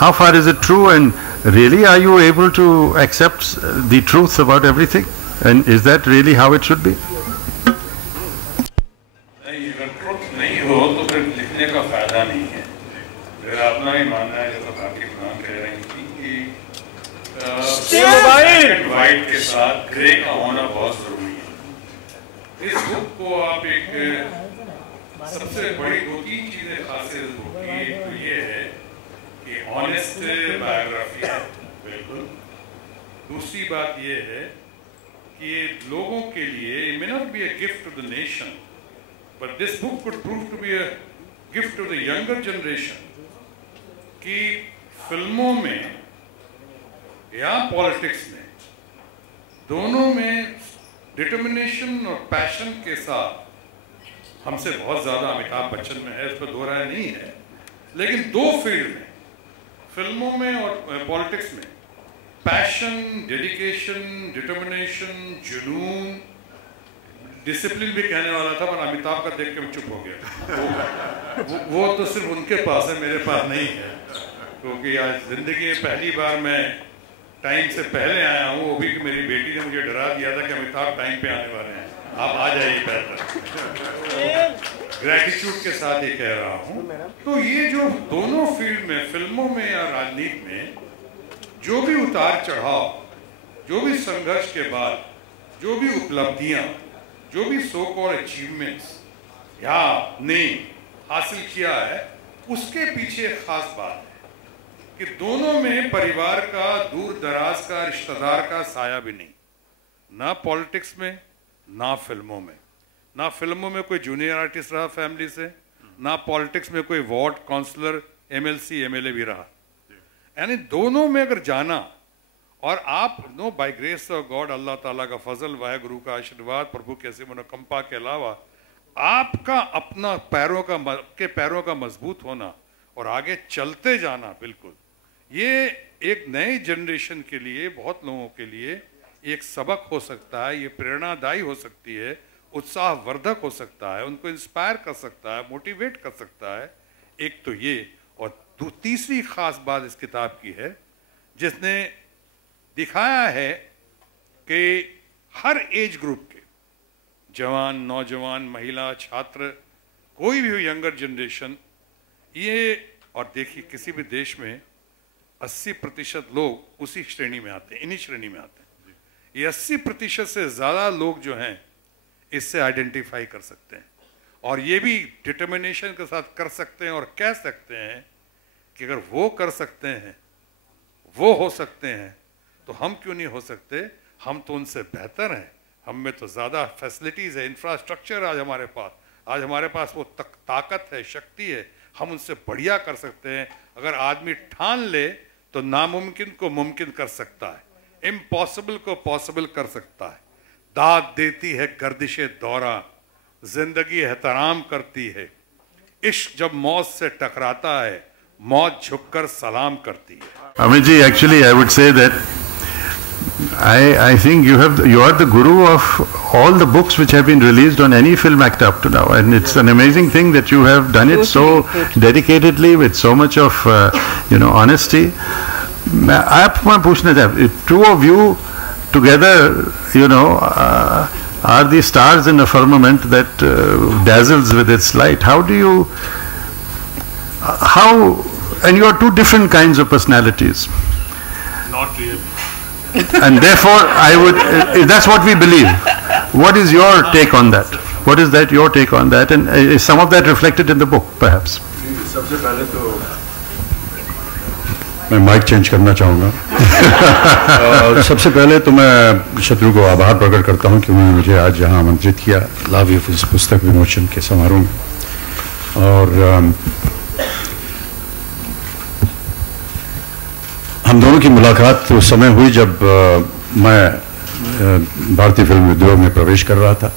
how far is it true, and really are you able to accept the truth about everything, and is that really how it should be? नहीं, अगर truth नहीं हो तो फिर लिखने का फायदा नहीं है। मेरा अपना ही मानना है, जैसा बाकी कह रही थी कि वाइट के साथ ग्रे का होना बहुत जरूरी है। इस बुक को आप एक सबसे बड़ी 2-3 चीजें खासियत इस बुक की, एक तो ये है कि ऑनेस्ट बायोग्राफी है बिल्कुल। दूसरी बात ये है कि ये लोगों के लिए it may not be a gift to the nation, but this book could prove to be a gift to the younger generation कि फिल्मों में या पॉलिटिक्स में दोनों में डिटर्मिनेशन और पैशन के साथ हमसे बहुत ज़्यादा अमिताभ बच्चन में है, इस पर दो राय नहीं है, लेकिन दो फील्ड में, फिल्मों में और पॉलिटिक्स में, पैशन, डेडिकेशन, डिटर्मिनेशन, जुनून, डिसिप्लिन भी कहने वाला था, पर अमिताभ का देख के मैं चुप हो गया। वो तो सिर्फ उनके पास है, मेरे पास नहीं है, क्योंकि आज जिंदगी में पहली बार मैं टाइम से पहले आया हूँ, वो भी कि मेरी बेटी ने मुझे डरा दिया था कि अमिताभ टाइम पे आने वाले हैं, आप आ जाइए बेहतर। ग्रैटिट्यूड के साथ ये कह रहा हूँ। तो ये जो दोनों फील्ड में, फिल्मों में या राजनीति में, जो भी उतार चढ़ाव, जो भी संघर्ष के बाद जो भी उपलब्धियां, जो भी सो कॉल्ड अचीवमेंट्स या आपने हासिल किया है, उसके पीछे एक खास बात है कि दोनों में परिवार का, दूर दराज का, रिश्तेदार का साया भी नहीं, ना पॉलिटिक्स में ना फिल्मों में। ना फिल्मों में कोई जूनियर आर्टिस्ट रहा फैमिली से, ना पॉलिटिक्स में कोई वार्ड काउंसलर, एमएलसी, एमएलए भी रहा। यानी दोनों में अगर जाना, और आप know by grace of God, Allah Taala का फजल, वाहिगुरु का आशीर्वाद, प्रभु के ऐसे मनोकंपा के अलावा आपका अपना पैरों का मजबूत होना और आगे चलते जाना, बिल्कुल ये एक नए जनरेशन के लिए, बहुत लोगों के लिए एक सबक हो सकता है, ये प्रेरणादायी हो सकती है, उत्साहवर्धक हो सकता है, उनको इंस्पायर कर सकता है, मोटिवेट कर सकता है। एक तो ये, और तीसरी खास बात इस किताब की है जिसने दिखाया है कि हर एज ग्रुप के जवान, नौजवान, महिला, छात्र, कोई भी यंगर जनरेशन, ये, और देखिए किसी भी देश में 80% लोग उसी श्रेणी में आते हैं, इन्हीं श्रेणी में आते हैं। ये 80% से ज़्यादा लोग जो हैं इससे आइडेंटिफाई कर सकते हैं, और ये भी डिटर्मिनेशन के साथ कर सकते हैं और कह सकते हैं कि अगर वो कर सकते हैं, वो हो सकते हैं, तो हम क्यों नहीं हो सकते? हम तो उनसे बेहतर हैं, हम में तो ज़्यादा फैसिलिटीज़ है, इंफ्रास्ट्रक्चर आज हमारे पास वो ताकत है, शक्ति है, हम उनसे बढ़िया कर सकते हैं। अगर आदमी ठान ले तो नामुमकिन को मुमकिन कर सकता है, इम्पॉसिबल को पॉसिबल कर सकता है। दाद देती है गर्दिशे दौरा, जिंदगी एहतराम करती है, इश्क जब मौत से टकराता है, मौत झुककर सलाम करती है। Amit ji, actually I would say that I think you are the guru of all the books which have been released on any film act up to now, and it's an amazing thing that you have done it so dedicatedly with so much of honesty. मैं पूछना चाहता, two of you together, are the stars in a firmament that dazzles with its light. And you are two different kinds of personalities. Not really. And therefore, that's what we believe. What is your take on that? What is your take on that? And is some of that reflected in the book, perhaps? सबसे पहले तो मैं mic change करना चाहूँगा। सबसे पहले तो मैं शत्रु को आभार प्रकट करता हूँ कि उन्होंने मुझे आज यहाँ आमंत्रित किया लाभ इस पुस्तक विमोचन के समारोह में। और हम दोनों की मुलाकात उस समय हुई जब मैं भारतीय फिल्म उद्योग में प्रवेश कर रहा था।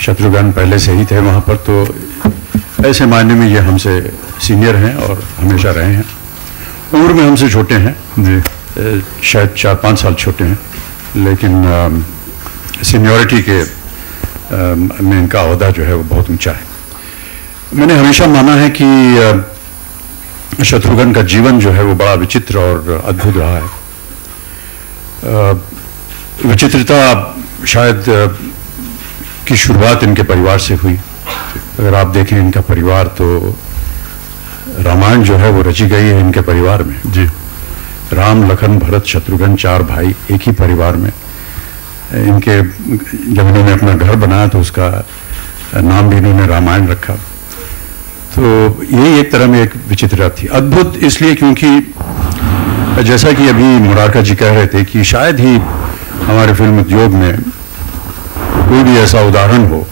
शत्रुघ्न पहले से ही थे वहाँ पर, तो ऐसे मायने में ये हमसे सीनियर हैं और हमेशा रहे हैं। उम्र में हमसे छोटे हैं जी, शायद 4-5 साल छोटे हैं, लेकिन सीनियरिटी के में इनका ओहदा जो है वो बहुत ऊंचा है। मैंने हमेशा माना है कि शत्रुघ्न का जीवन जो है वो बड़ा विचित्र और अद्भुत रहा है। विचित्रता शायद की शुरुआत इनके परिवार से हुई। अगर आप देखें इनका परिवार, तो रामायण जो है वो रची गई है इनके परिवार में जी। राम, लखन, भरत, शत्रुघ्न 4 भाई एक ही परिवार में। इनके जब इन्होंने अपना घर बनाया तो उसका नाम भी इन्होंने रामायण रखा। तो ये एक तरह में एक विचित्रता थी। अद्भुत इसलिए क्योंकि जैसा कि अभी मुरारका जी कह रहे थे कि शायद ही हमारे फिल्म उद्योग में कोई भी ऐसा उदाहरण हो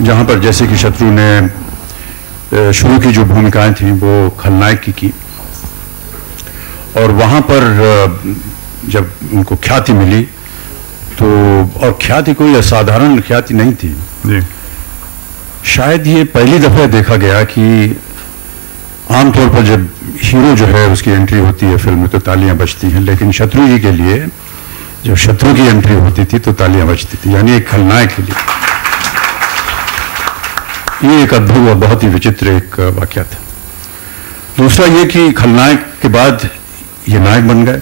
जहाँ पर जैसे कि शत्रु ने शुरू की जो भूमिकाएं थी वो खलनायक की और वहाँ पर जब उनको ख्याति मिली तो, और ख्याति कोई असाधारण ख्याति नहीं थी जी। शायद ये पहली दफा देखा गया कि आमतौर पर जब हीरो जो है उसकी एंट्री होती है फिल्म में तो तालियां बजती हैं, लेकिन शत्रु जी के लिए जब शत्रु की एंट्री होती थी तो तालियां बजती थी, यानी एक खलनायक के लिए। ये एक अद्भुत और बहुत ही विचित्र एक वाकया था। दूसरा ये कि खलनायक के बाद ये नायक बन गए,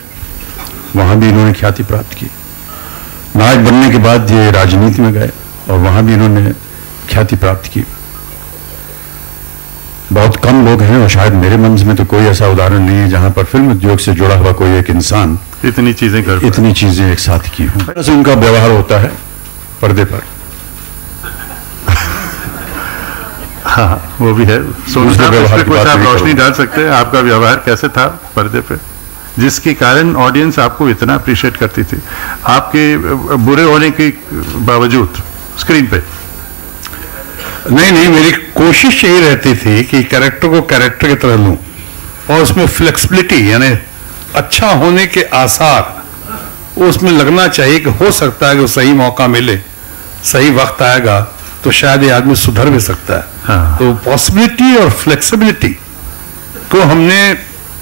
वहां भी इन्होंने ख्याति प्राप्त की। नायक बनने के बाद ये राजनीति में गए और वहां भी इन्होंने ख्याति प्राप्त की। बहुत कम लोग हैं और शायद मेरे मन में तो कोई ऐसा उदाहरण नहीं है जहां पर फिल्म उद्योग से जुड़ा हुआ कोई एक इंसान इतनी चीजें एक साथ की हों। ऐसे उनका व्यवहार होता है पर्दे पर। हाँ, वो भी है। सोनू साहब, इस पे कुछ आप रोशनी डाल सकते हैं? आपका व्यवहार कैसे था पर्दे पे, जिसके कारण ऑडियंस आपको इतना अप्रिशिएट करती थी, आपके बुरे होने के बावजूद स्क्रीन पे? नहीं, मेरी कोशिश यही रहती थी कि कैरेक्टर को कैरेक्टर की तरह लूं और उसमें फ्लेक्सिबिलिटी यानी अच्छा होने के आसार उसमें लगना चाहिए कि हो सकता है कि सही मौका मिले, सही वक्त आएगा तो शायद ये आदमी सुधर भी सकता है। हाँ। तो पॉसिबिलिटी और फ्लेक्सिबिलिटी को हमने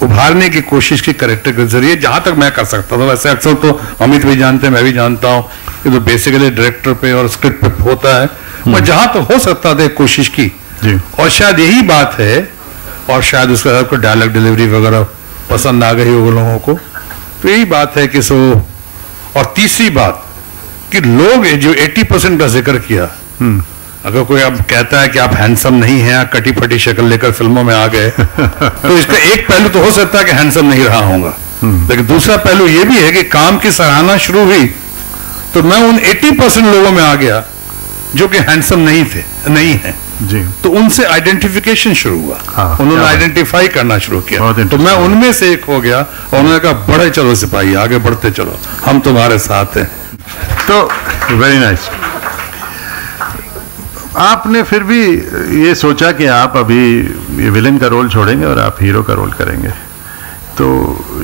उभारने की कोशिश की कैरेक्टर के जरिए, जहां तक मैं कर सकता था। वैसे अक्सर तो अमित भी जानते हैं, मैं भी जानता हूं कि तो बेसिकली डायरेक्टर पे और स्क्रिप्ट पे होता है, और जहां तक हो सकता था कोशिश की जी। और शायद यही बात है, और शायद उसका आपको डायलॉग डिलीवरी वगैरह पसंद आ गई होगी लोगों को, तो यही बात है कि सो। और तीसरी बात कि लोग जो 80% का जिक्र किया, अगर कोई अब कहता है कि आप हैंडसम नहीं हैं, कटी फटी शक्ल लेकर फिल्मों में आ गए तो इसका एक पहलू तो हो सकता है कि हैंडसम नहीं रहा होगा, लेकिन दूसरा पहलू यह भी है कि काम की सराहना शुरू हुई तो मैं उन 80% लोगों में आ गया जो कि हैंडसम नहीं है जी। तो उनसे आइडेंटिफिकेशन शुरू हुआ। हाँ, उन्होंने आइडेंटिफाई करना शुरू किया, तो मैं उनमें से एक हो गया और उन्होंने कहा बढ़े चलो सिपाही, आगे बढ़ते चलो, हम तुम्हारे साथ हैं। तो वेरी नाइस। आपने फिर भी ये सोचा कि आप अभी ये विलेन का रोल छोड़ेंगे और आप हीरो का रोल करेंगे, तो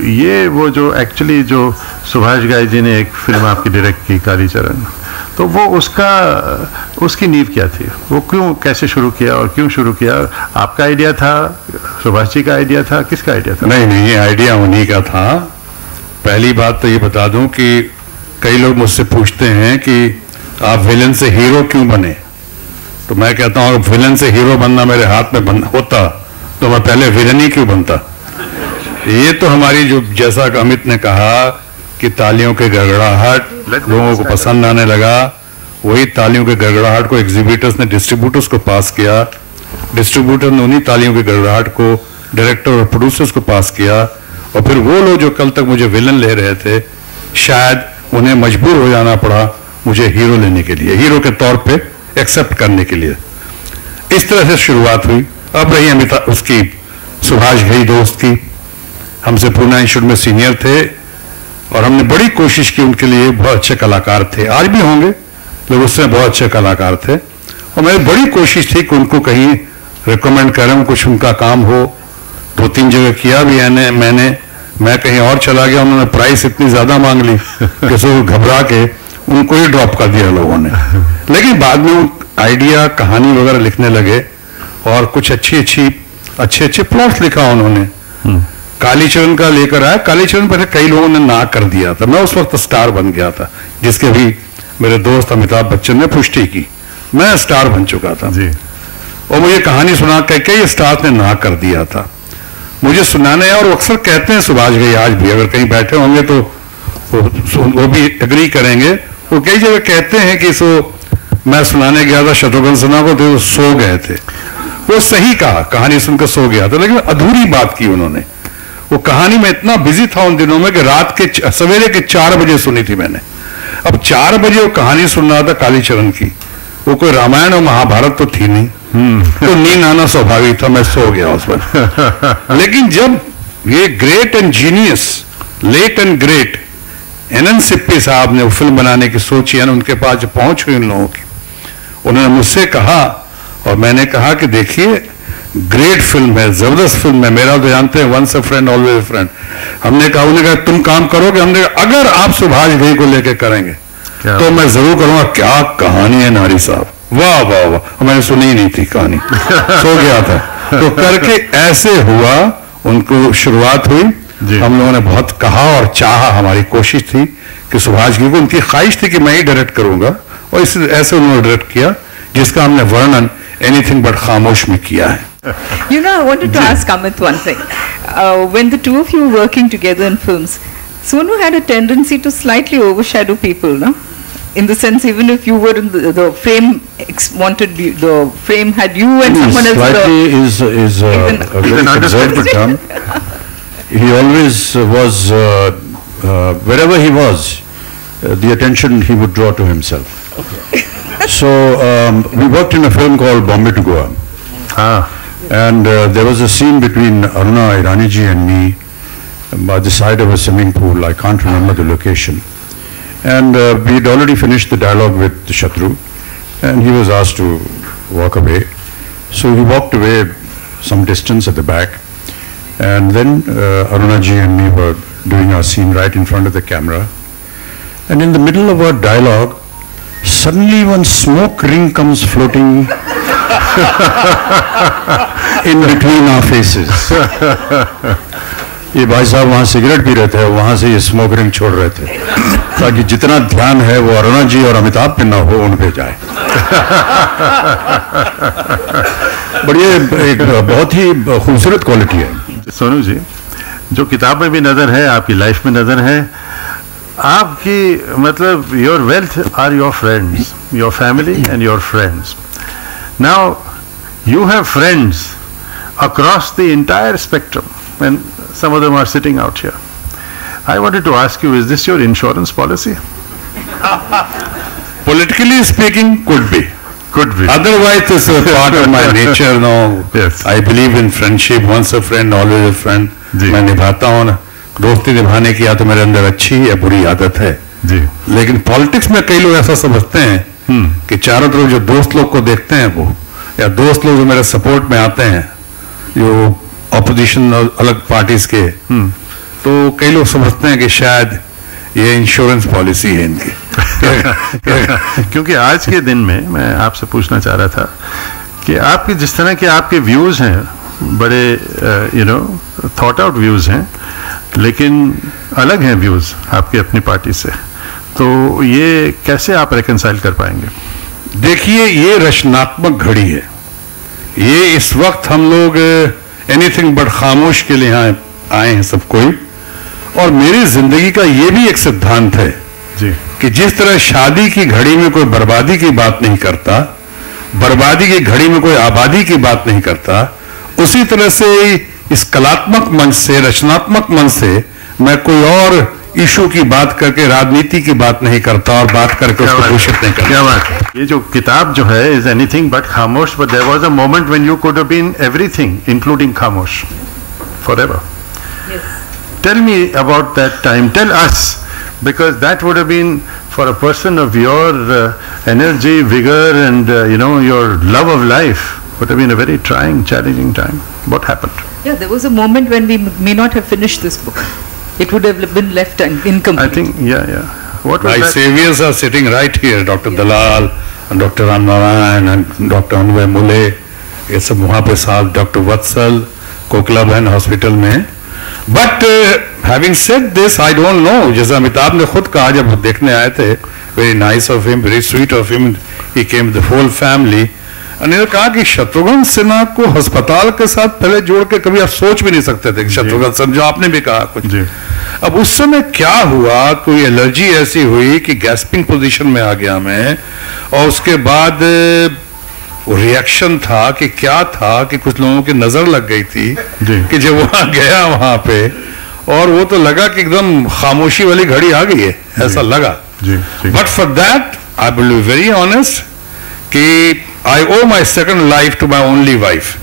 ये वो जो एक्चुअली जो सुभाष घई जी ने एक फिल्म आपकी डायरेक्ट की कालीचरण, तो वो उसकी नींव क्या थी? वो क्यों, कैसे शुरू किया और क्यों शुरू किया? आपका आइडिया था, सुभाष जी का आइडिया था, किसका आइडिया था? नहीं, आइडिया उन्हीं का था। पहली बात तो ये बता दूं कि कई लोग मुझसे पूछते हैं कि आप विलन से हीरो क्यों बने, तो मैं कहता हूं अगर विलन से हीरो बनना मेरे हाथ में होता तो मैं पहले विलन ही क्यों बनता। ये तो हमारी जो, जैसा अमित ने कहा कि तालियों के गड़गड़ाहट लोगों को पसंद आने लगा, वही तालियों के गड़गड़ाहट को एग्जीबिटर्स ने डिस्ट्रीब्यूटर्स को पास किया, डिस्ट्रीब्यूटर ने उन्हीं तालियों के गड़गड़ाहट को डायरेक्टर और प्रोड्यूसर्स को पास किया, और फिर वो लोग जो कल तक मुझे विलन ले रहे थे शायद उन्हें मजबूर हो जाना पड़ा मुझे हीरो लेने के लिए, हीरो के तौर पे एक्सेप्ट करने के लिए। इस तरह से शुरुआत हुई। अब रही अमिताभ उसकी सुभाष घई दोस्त की, हमसे पूना इंस्टीट्यूट में सीनियर थे और हमने बड़ी कोशिश की उनके लिए। बहुत अच्छे कलाकार थे, आज भी होंगे, लेकिन उससे बहुत अच्छे कलाकार थे और मेरी बड़ी कोशिश थी कि उनको कहीं रिकमेंड करें, कुछ उनका काम हो। 2-3 जगह किया भी है मैं कहीं और चला गया, उन्होंने प्राइस इतनी ज्यादा मांग ली कि सो घबरा के उनको ही ड्रॉप कर दिया लोगों ने। लेकिन बाद में आइडिया कहानी वगैरह लिखने लगे और कुछ अच्छे प्लॉट्स लिखा उन्होंने। कालीचरण का लेकर आया, कालीचरण पर कई लोगों ने ना कर दिया था, मैं उस वक्त स्टार बन गया था, जिसके भी मेरे दोस्त अमिताभ बच्चन ने पुष्टि की, मैं स्टार बन चुका था जी। और मुझे कहानी सुना कई स्टार ने ना कर दिया था। मुझे सुनाने और अक्सर कहते हैं सुभाष घई आज भी, अगर कहीं बैठे होंगे तो वो भी एग्री करेंगे, वो कई जगह कहते हैं कि मैं सुनाने गया था शत्रुघ्न सिन्हा को, तो वो सो गए थे। वो सही कहा, कहानी सुनकर सो गया था, लेकिन अधूरी बात की उन्होंने। वो कहानी में इतना बिजी था उन दिनों में कि रात के सवेरे के 4 बजे सुनी थी मैंने। अब 4 बजे वो कहानी सुन रहा था कालीचरण की, वो कोई रामायण और महाभारत तो थी नहीं, तो नींद आना स्वाभाविक था, मैं सो गया उस पर। लेकिन जब ये great and genius, late and great NN Sippy साहब ने वो फिल्म बनाने की सोची है, उनके पास जो पहुंच हुई इन लोगों की, उन्होंने मुझसे कहा और मैंने कहा कि देखिए ग्रेट फिल्म है, जबरदस्त फिल्म है, मेरा तो जानते हैं once a friend always a friend. हमने कहा, उन्होंने कहा तुम काम करोगे? हमने कहा अगर आप सुभाष घई को लेकर करेंगे तो मैं जरूर करूंगा। क्या कहानी है नारी साहब, वाह वाह वाह, मैंने सुनी ही नहीं थी कहानी, सो गया था। तो करके ऐसे हुआ, उनको शुरुआत हुई, हम लोगों ने बहुत कहा और चाहा, हमारी कोशिश थी कि सुभाष घई को, उनकी ख्वाहिश थी कि मैं ही डायरेक्ट करूंगा, और इस ऐसे उन्होंने डायरेक्ट किया, जिसका हमने वर्णन एनीथिंग बट खामोश में किया है। You know, I wanted to ask Amit one thing. When the two of you were working together in films, Sonu had a tendency to slightly overshadow people, no? In the sense, even if you were in the frame, the frame had you and someone else. Slightly is a very conservative term. He always was, wherever he was, the attention he would draw to himself. Okay. So we worked in a film called Bombay to Goa. And there was a scene between Aruna Irani ji and me by the side of a swimming pool. I can't remember the location. And we had already finished the dialogue with Shatru, and he was asked to walk away. So he walked away some distance at the back, and then Aruna ji and me were doing our scene right in front of the camera. And in the middle of our dialogue, suddenly one smoke ring comes floating in between our faces. ये भाई साहब वहाँ cigarette P रहे थे, वहाँ से ये smoke ring छोड़ रहे थे, ताकि जितना ध्यान है वो अरुणा जी और अमिताभ पे ना हो, उन पे जाए। बढ़िया, एक बहुत ही खूबसूरत क्वालिटी है। सोनू जी, जो किताब में भी नजर है, आपकी लाइफ में नजर है, आपकी मतलब your wealth are your friends, your family and your friends. Now you have friends across the entire spectrum, and some of them are sitting out here. I wanted to ask you, is this your insurance policy? Politically speaking, could be. Could be. Otherwise, it's a part of my nature. No, yes. I believe in friendship. Once a friend, always a friend. मैं निभाता हूँ ना, दोस्ती निभाने की या तो मेरे अंदर अच्छी या बुरी आदत है जी. लेकिन पॉलिटिक्स में कई लोग ऐसा समझते हैं कि चारों तरफ जो दोस्त लोग को देखते हैं वो, या दोस्त लोग जो मेरे सपोर्ट में आते हैं, जो ऑपोजिशन अलग पार्टीज के, तो कई लोग समझते हैं कि शायद ये इंश्योरेंस पॉलिसी है इनकी. क्योंकि आज के दिन में मैं आपसे पूछना चाह रहा था कि आपकी जिस तरह के आपके व्यूज हैं, बड़े थॉट आउट व्यूज हैं, लेकिन अलग हैं व्यूज आपके अपनी पार्टी से, तो ये कैसे आप रेकंसाइल कर पाएंगे? देखिए, ये रचनात्मक घड़ी है. ये इस वक्त हम लोग एनीथिंग बट खामोश के लिए आए हैं सब कोई, और मेरी जिंदगी का ये भी एक सिद्धांत है जी कि जिस तरह शादी की घड़ी में कोई बर्बादी की बात नहीं करता, बर्बादी की घड़ी में कोई आबादी की बात नहीं करता, उसी तरह से इस कलात्मक मंच से, रचनात्मक मंच से मैं कोई और इशू की बात करके राजनीति की बात नहीं करता और बात करके उसको दूषित नहीं करता. क्या बात है. ये जो किताब जो है is anything but Khamosh, but there was a moment when you could have been everything including Khamosh forever. Tell me about that time. Tell us, because that would have been for a person of your energy, vigor, and your love of life, would have been a very trying, challenging time. What happened? Yeah, there was a moment when we may not have finished this book. It would have been left incomplete. I think, yeah. What was My that? saviors are sitting right here, Dr. Dalal and Dr. Ram Narayan and Dr. Anvay Mule. ये सब वहाँ पे साथ Dr. Vatsal, कोकिला बहन hospital में. But having said this, I don't know. जैसा अमिताभ ने खुद कहा जब देखने आए थे, very nice of him, very sweet of him. He came with the whole family. ने कहा कि शत्रुघ्न सिन्हा को अस्पताल के साथ पहले जोड़ के कभी आप सोच भी नहीं सकते थे कि शत्रुघ्न सिन्हा, जो आपने भी कहा कुछ। अब उस समय क्या हुआ, कोई एलर्जी ऐसी हुई कि गैस्पिंग पोजीशन में आ गया मैं, और उसके बाद रिएक्शन था कि क्या था कि कुछ लोगों की नजर लग गई थी कि जब वहां गया वहां पे, और वो तो लगा कि एकदम खामोशी वाली घड़ी आ गई है, ऐसा लगा। But for that I will be very honest कि I owe my second life to my only wife.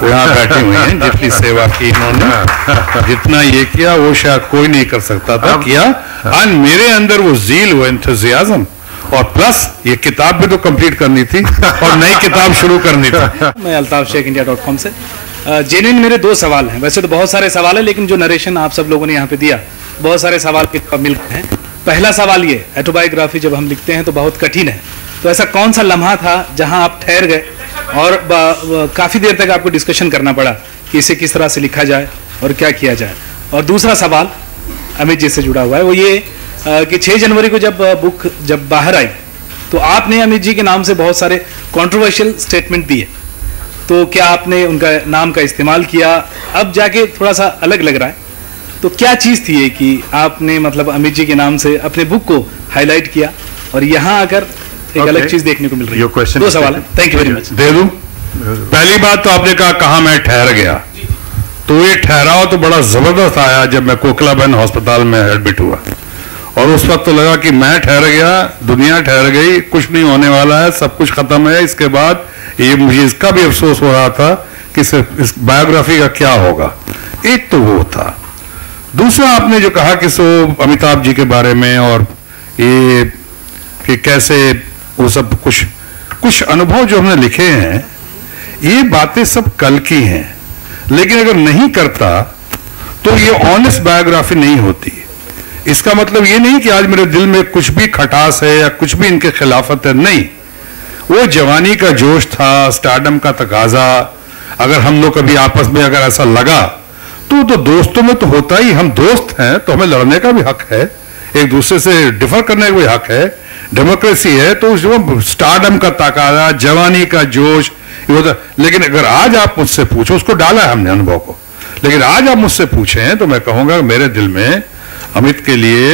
वो यहाँ बैठी हुई हैं, जितनी सेवा की इन्होंने, जितना ये किया वो शायद कोई नहीं कर सकता था, किया। एंड मेरे अंदर वो जील, वो एंथुसियाज्म, और प्लस ये किताब भी तो कंप्लीट करनी थी और नई किताब शुरू करनी थी। मैं अल्ताफ शेख इंडिया.com से। जेन्युइन मेरे 2 सवाल हैं, वैसे तो बहुत सारे सवाल हैं, लेकिन जो नरेशन आप सब लोगों ने यहाँ पे दिया, बहुत सारे सवाल मिलकर हैं। पहला सवाल ये, ऑटोबायोग्राफी जब हम लिखते हैं तो बहुत कठिन है, तो ऐसा कौन सा लम्हा था जहां आप ठहर गए और काफ़ी देर तक आपको डिस्कशन करना पड़ा कि इसे किस तरह से लिखा जाए और क्या किया जाए? और दूसरा सवाल अमित जी से जुड़ा हुआ है, वो ये कि 6 जनवरी को जब बुक बाहर आई तो आपने अमित जी के नाम से बहुत सारे कंट्रोवर्शियल स्टेटमेंट दिए, तो क्या आपने उनका नाम का इस्तेमाल किया? अब जाके थोड़ा सा अलग लग रहा है, तो क्या चीज़ थी ये कि आपने मतलब अमित जी के नाम से अपने बुक को हाईलाइट किया और यहाँ आकर एक अलग चीज देखने को मिल रही है? 2 सवाल है। Thank you very much. दे दूं? पहली बात तो आपने कहा मैं ठहर गया, तो ये ठहराव तो बड़ा जबरदस्त आया जब मैं कोकिलाबेन हॉस्पिटल में एडमिट हुआ, और उस वक्त तो लगा कि मैं ठहर गया, दुनिया ठहर गई, कुछ नहीं होने वाला है, सब कुछ खत्म है। इसके बाद ये मुझे इसका भी अफसोस हो रहा था कि इस बायोग्राफी का क्या होगा। एक तो वो था। दूसरा आपने जो कहा कि अमिताभ जी के बारे में, और ये कि कैसे वो सब कुछ अनुभव जो हमने लिखे हैं, ये बातें सब कल की हैं, लेकिन अगर नहीं करता तो ये ऑनेस्ट बायोग्राफी नहीं होती। इसका मतलब ये नहीं कि आज मेरे दिल में कुछ भी खटास है या कुछ भी इनके खिलाफत है, नहीं। वो जवानी का जोश था, स्टारडम का तकाजा। अगर हम लोग कभी आपस में अगर ऐसा लगा तो दोस्तों में तो होता ही, हम दोस्त हैं तो हमें लड़ने का भी हक है, एक दूसरे से डिफर करने का भी हक है, डेमोक्रेसी है। तो जो स्टारडम का तकाजा, जवानी का जोश, लेकिन अगर आज आप मुझसे पूछो, उसको डाला है हमने अनुभव को, लेकिन आज आप मुझसे पूछें तो मैं कहूंगा मेरे दिल में अमित के लिए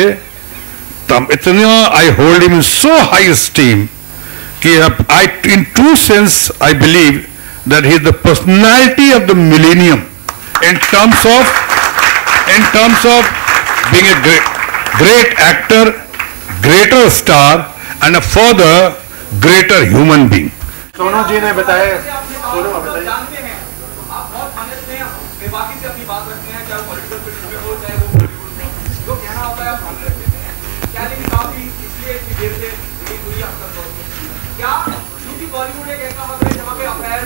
इतना I hold him in so high esteem कि I in true sense I believe that he is the personality of the millennium in terms of being a great actor, greater star and a further greater human being. Sonu ji ने बताया, जानते हैं आप बहुत honest हैं, बेबाकी से अपनी बात रखते हैं, चाहे वो पॉलिटिकल फील्ड में हो चाहे वो पॉलिटिकल में, जो कहना होता है आप सामने रख देते हैं। क्या लेकिन काफी इसलिए इतनी देर से यही हुई आपका दौर में, क्या क्योंकि बॉलीवुड एक ऐसा वक्त है जहाँ पे अफेयर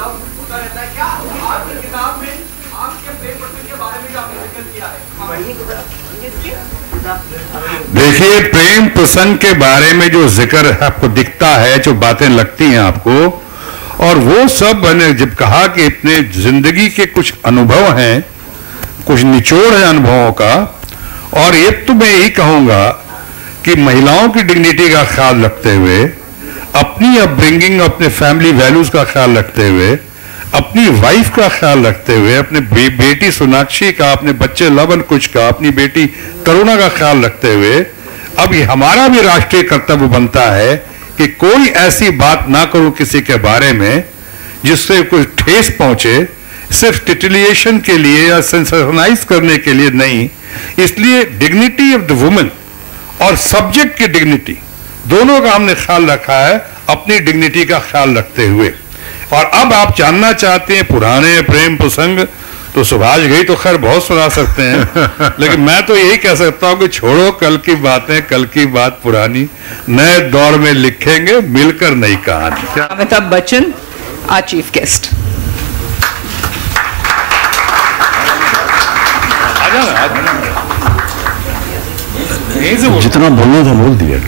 लव होता रहता है, क्या आपकी किताब में आपके प्रेम प्रसंग के बारे में जो आपने जिक्र किया है? देखिए, प्रेम प्रसंग के बारे में जो जिक्र आपको दिखता है, जो बातें लगती हैं आपको, और वो सब मैंने जब कहा कि इतने जिंदगी के कुछ अनुभव हैं, कुछ निचोड़ है अनुभवों का, और ये तो मैं यही कहूंगा कि महिलाओं की डिग्निटी का ख्याल रखते हुए, अपनी अपब्रिंगिंग, अपने फैमिली वैल्यूज का ख्याल रखते हुए, अपनी वाइफ का ख्याल रखते हुए, अपने बेटी सोनाक्षी का, अपने बच्चे लवन कुछ का, अपनी बेटी तरुणा का ख्याल रखते हुए, अब ये हमारा भी राष्ट्रीय कर्तव्य बनता है कि कोई ऐसी बात ना करूं किसी के बारे में जिससे कोई ठेस पहुंचे, सिर्फ टिटिलिएशन के लिए या सेंसेशनलाइज करने के लिए नहीं। इसलिए डिग्निटी ऑफ द वुमेन और सब्जेक्ट की डिग्निटी दोनों का हमने ख्याल रखा है, अपनी डिग्निटी का ख्याल रखते हुए। और अब आप जानना चाहते हैं पुराने प्रेम प्रसंग, तो सुभाष गई तो खैर बहुत सुना सकते हैं, लेकिन मैं तो यही कह सकता हूं कि छोड़ो कल की बातें, कल की बात पुरानी, नए दौर में लिखेंगे मिलकर नई कहानी। Amitabh Bachchan, our chief guest. जितना बोलना था बोल दिया।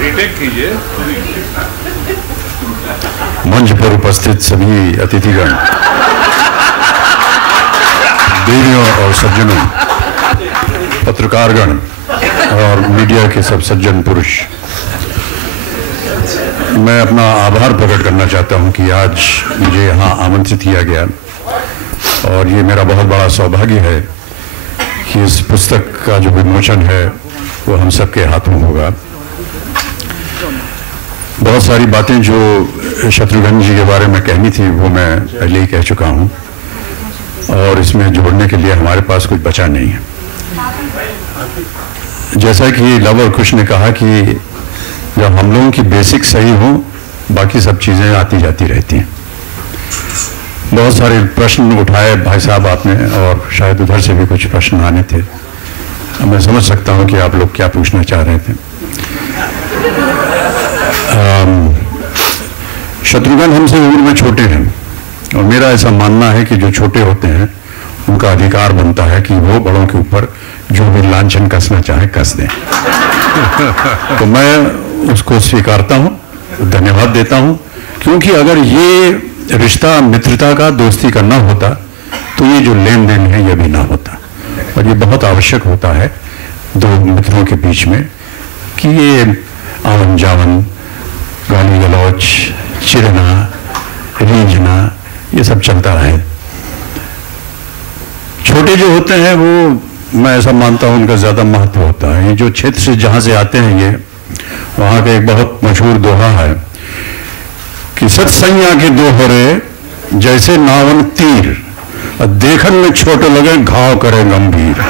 रिटेक कीजिए। मंच पर उपस्थित सभी अतिथिगण, देवियों और सज्जनों, पत्रकारगण और मीडिया के सब सज्जन पुरुष, मैं अपना आभार प्रकट करना चाहता हूं कि आज मुझे यहाँ आमंत्रित किया गया और ये मेरा बहुत बड़ा सौभाग्य है कि इस पुस्तक का जो विमोचन है वो हम सबके हाथों होगा। बहुत सारी बातें जो शत्रुघ्न जी के बारे में कहनी थी वो मैं पहले ही कह चुका हूँ और इसमें जोड़ने के लिए हमारे पास कुछ बचा नहीं है। जैसा कि लव और कुश ने कहा कि जब हम लोगों की बेसिक सही हो बाकी सब चीज़ें आती जाती रहती हैं। बहुत सारे प्रश्न उठाए भाई साहब आपने और शायद उधर से भी कुछ प्रश्न आने थे। मैं समझ सकता हूं कि आप लोग क्या पूछना चाह रहे थे। शत्रुघ्न हमसे उम्र में छोटे हैं और मेरा ऐसा मानना है कि जो छोटे होते हैं उनका अधिकार बनता है कि वो बड़ों के ऊपर जो भी लांछन कसना चाहे कस दें। तो मैं उसको स्वीकारता हूं, धन्यवाद देता हूं, क्योंकि अगर ये रिश्ता मित्रता का दोस्ती का ना होता तो ये जो लेन देन है ये भी ना होता। और ये बहुत आवश्यक होता है दो मित्रों के बीच में कि ये आवन जावन, गाली गलौच, चिढ़ना, रीझना ये सब चलता रहे। छोटे जो होते हैं वो मैं ऐसा मानता हूं उनका ज्यादा महत्व होता है। ये जो क्षेत्र से जहां से आते हैं ये वहां का एक बहुत मशहूर दोहा है कि सत्संज्ञा के दो होरे जैसे नावन तीर, देखन में छोटे लगे घाव करे गंभीर।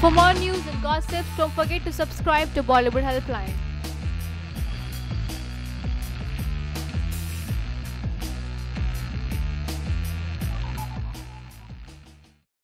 For more news and gossip, don't forget to subscribe to Bollywood Helpline.